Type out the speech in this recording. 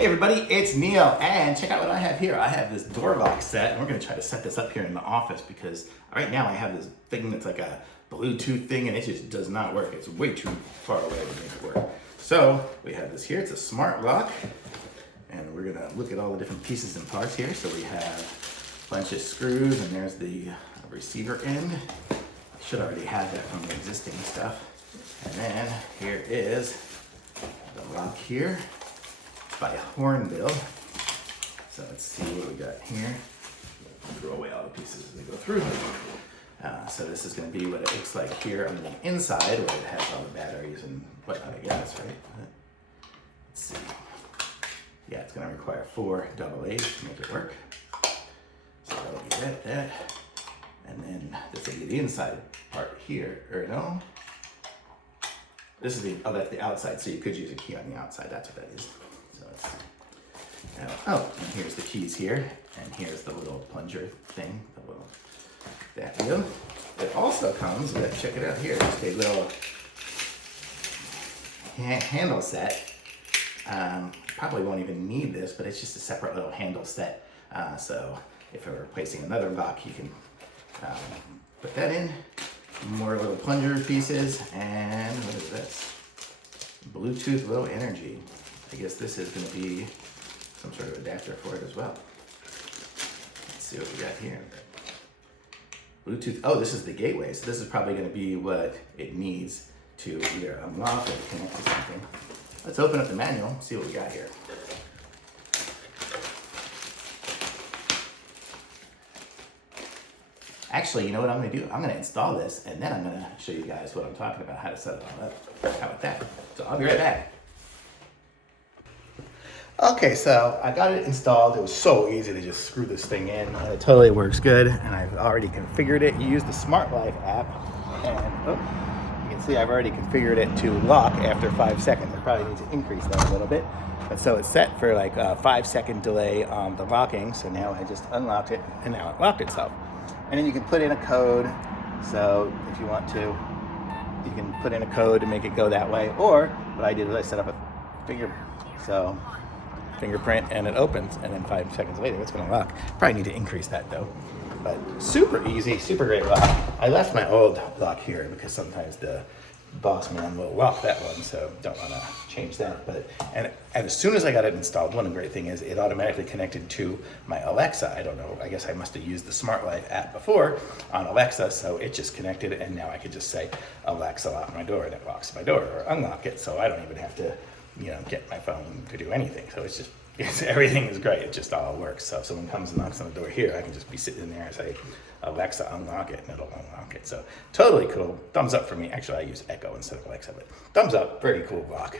Hey everybody, it's Neil, and check out what I have here. I have this door lock set, and we're gonna try to set this up here in the office because right now I have this thing that's like a Bluetooth thing and it just does not work. It's way too far away to make it work. So we have this here, it's a smart lock, and we're gonna look at all the different pieces and parts here. So we have a bunch of screws, and there's the receiver end. I should already have that from the existing stuff. And then here is the lock here by Hornbill. So let's see what we got here. Throw away all the pieces as they go through. So this is going to be what it looks like here on the inside, where it has all the batteries and whatnot, I guess, right? Let's see. Yeah, it's going to require 4 AA's to make it work. So that'll be that. And then this will be the inside part here, or no? This is that's the outside, so you could use a key on the outside. That's what that is. So let's see. Oh, and here's the keys here, and here's the little plunger thing, that deal. It also comes with, check it out here, just a little handle set. Probably won't even need this, but it's just a separate little handle set. So if you're replacing another lock, you can put that in. More little plunger pieces, and what is this? Bluetooth low energy. I guess this is going to be some sort of adapter for it as well. Let's see what we got here. Bluetooth, oh, this is the gateway. So this is probably going to be what it needs to either unlock or connect to something. Let's open up the manual, see what we got here. Actually, you know what I'm going to do? I'm going to install this, and then I'm going to show you guys what I'm talking about, how to set it all up. How about that? So I'll be right back. Okay, so I got it installed. It was so easy to just screw this thing in, and it totally works good, and I've already configured it. You use the Smart Life app, and you can see I've already configured it to lock after 5 seconds. I probably need to increase that a little bit. But so it's set for like a 5-second delay on the locking, so now I just unlocked it, and now it locked itself. And then you can put in a code, so if you want to, you can put in a code to make it go that way. Or what I did was I set up a fingerprint, and it opens, and then 5 seconds later it's going to lock. Probably need to increase that though. But super easy, super great lock. I left my old lock here because sometimes the boss man will lock that one, so don't want to change that. And as soon as I got it installed, one great thing is it automatically connected to my Alexa. I don't know, I guess I must have used the Smart Life app before on Alexa, so it just connected, and now I could just say, Alexa, lock my door, and it locks my door, or unlock it, so I don't even have to, get my phone to do anything. So everything is great. It just all works. So if someone comes and knocks on the door here, I can just be sitting in there and say, Alexa, unlock it, and it'll unlock it. So totally cool. Thumbs up for me. Actually, I use Echo instead of Alexa, but thumbs up. Very cool lock.